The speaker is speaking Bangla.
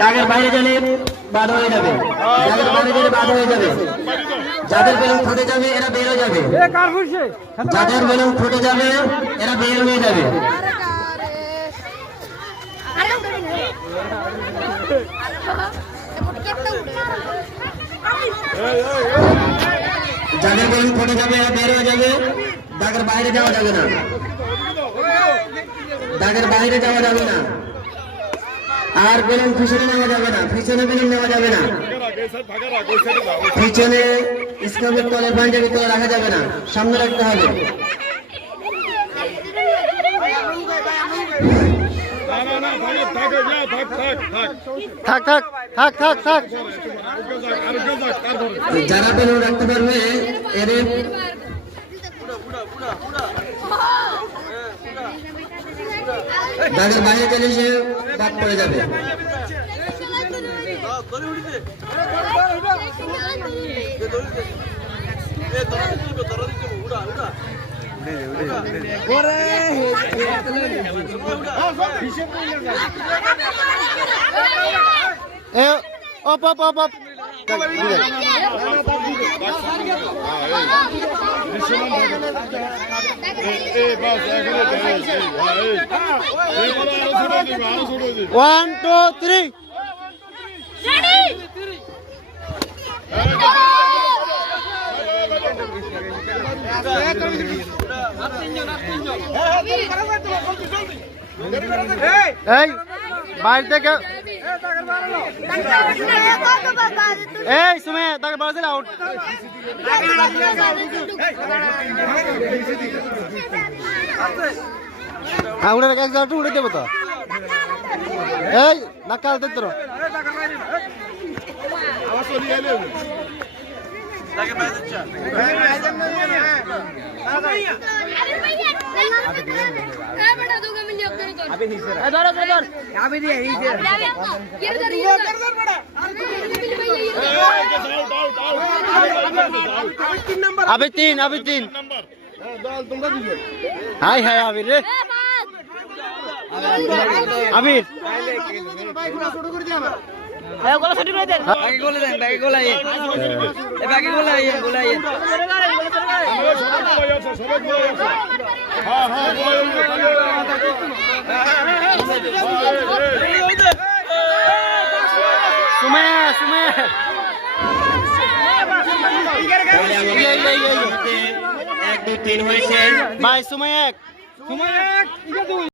দাগের বাইরে গেলে বাদ হয়ে যাবে, দাগের বাইরে গেলে বাদ হয়ে যাবে। যাদের বেলুন ফুটে যাবে এরা বের হয়ে যাবে, যাদের বেলুন ফুটে যাবে এরা বের হয়ে যাবে। যাদের বেলুন ফুটে যাবে এরা বের হয়ে যাবে, দাগের বাইরে যাওয়া যাবে না, দাগের বাইরে যাওয়া যাবে না। আর বেলুন পিছনে নেওয়া যাবে না, পিছনে বেলুন নেওয়া যাবে না, পিছনে স্কার্ফের তলে পাঞ্জাবির তলে রাখা যাবে না, সামনে রাখতে হবে। থাক থাক থাক থাক থাক। যারা বেলুন রাখতে পারবে এদের দাগের বাইরে গেলে সে দাগ পড়ে যাবে। অপ অপ অপ অপ। One two three. এই বাইরে থেকে এই সুমে তাকে বাড়াতে আউট। হ্যাঁ উড়ে এক জায়গাটা উড়ে দেবো তো। এই ধাক্কা দেখতে রো। अभी तीन हाय हाय आबिर रे आबिर गोला छुटी করে দেন বাকি গোলা দেন বাকি গোলা এই বাকি গোলা এই গোলা এই হ্যাঁ হ্যাঁ সুমে সুমে 1 2 3 হয়েছে ভাই সুমে 1